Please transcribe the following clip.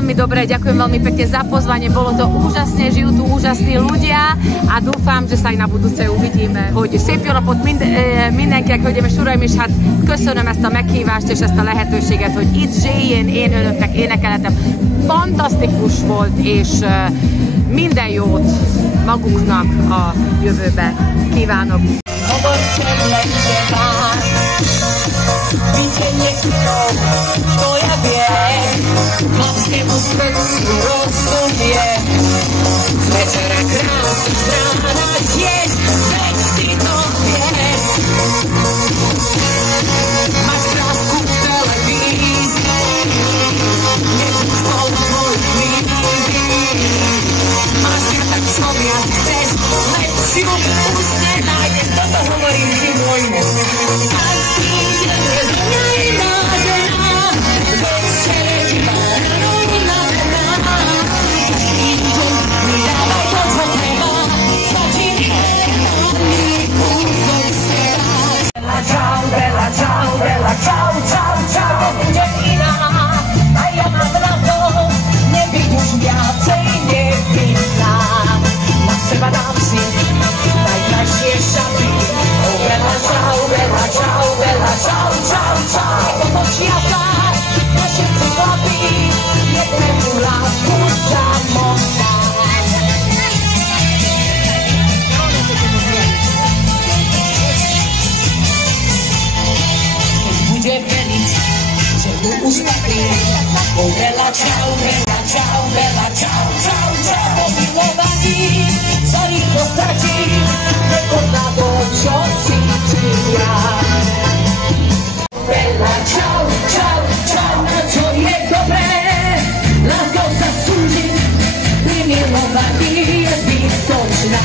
veľmi dobre, ďakujem veľmi pekne za pozvanie, bolo to úžasné, žijú tu úžasní ľudia a dúfam, že sa aj na budúce uvidíme. Hogy szép jó napot mindenkinek, hölgyeim és uraim, és hát köszönöm ezt a meghívást és ezt a lehetőséget, hogy itt Zséjén én önöknek énekelhetem. Fantasztikus volt, és minden jót maguknak a jövőbe kívánok. Widzenie krok, to ja wiem, mamskiemu sercu rozumiem. Z večera krásnych strana tiež, veď ty to vieš. Mať krásku v televízii, nežiť spolu tvojich vízií. Máš ja tak somiať chceš, lepšiu už nenájdeš, toto hovorím ty môj muž. Čau, čau, čau, nebude iná. A ja mám na to, nebyť už viacej nevinná. Na seba dám si najkrajšie šaty. Oh, veľa čau, veľa čau, veľa čau, čau, čau. Potočia sa na všetci chlapí, jednému lásku samotná. Bude veriť, že mu už patrí. Oh, veľa čau, veľa čau, veľa čau, čau, čau. Po milovaní sa rýchlo stratí, nepozná to, čo cítim ja. Veľa čau, čau, čau, na čo je dobré, láskou sa súžiť, pri milovaní je zbytočná.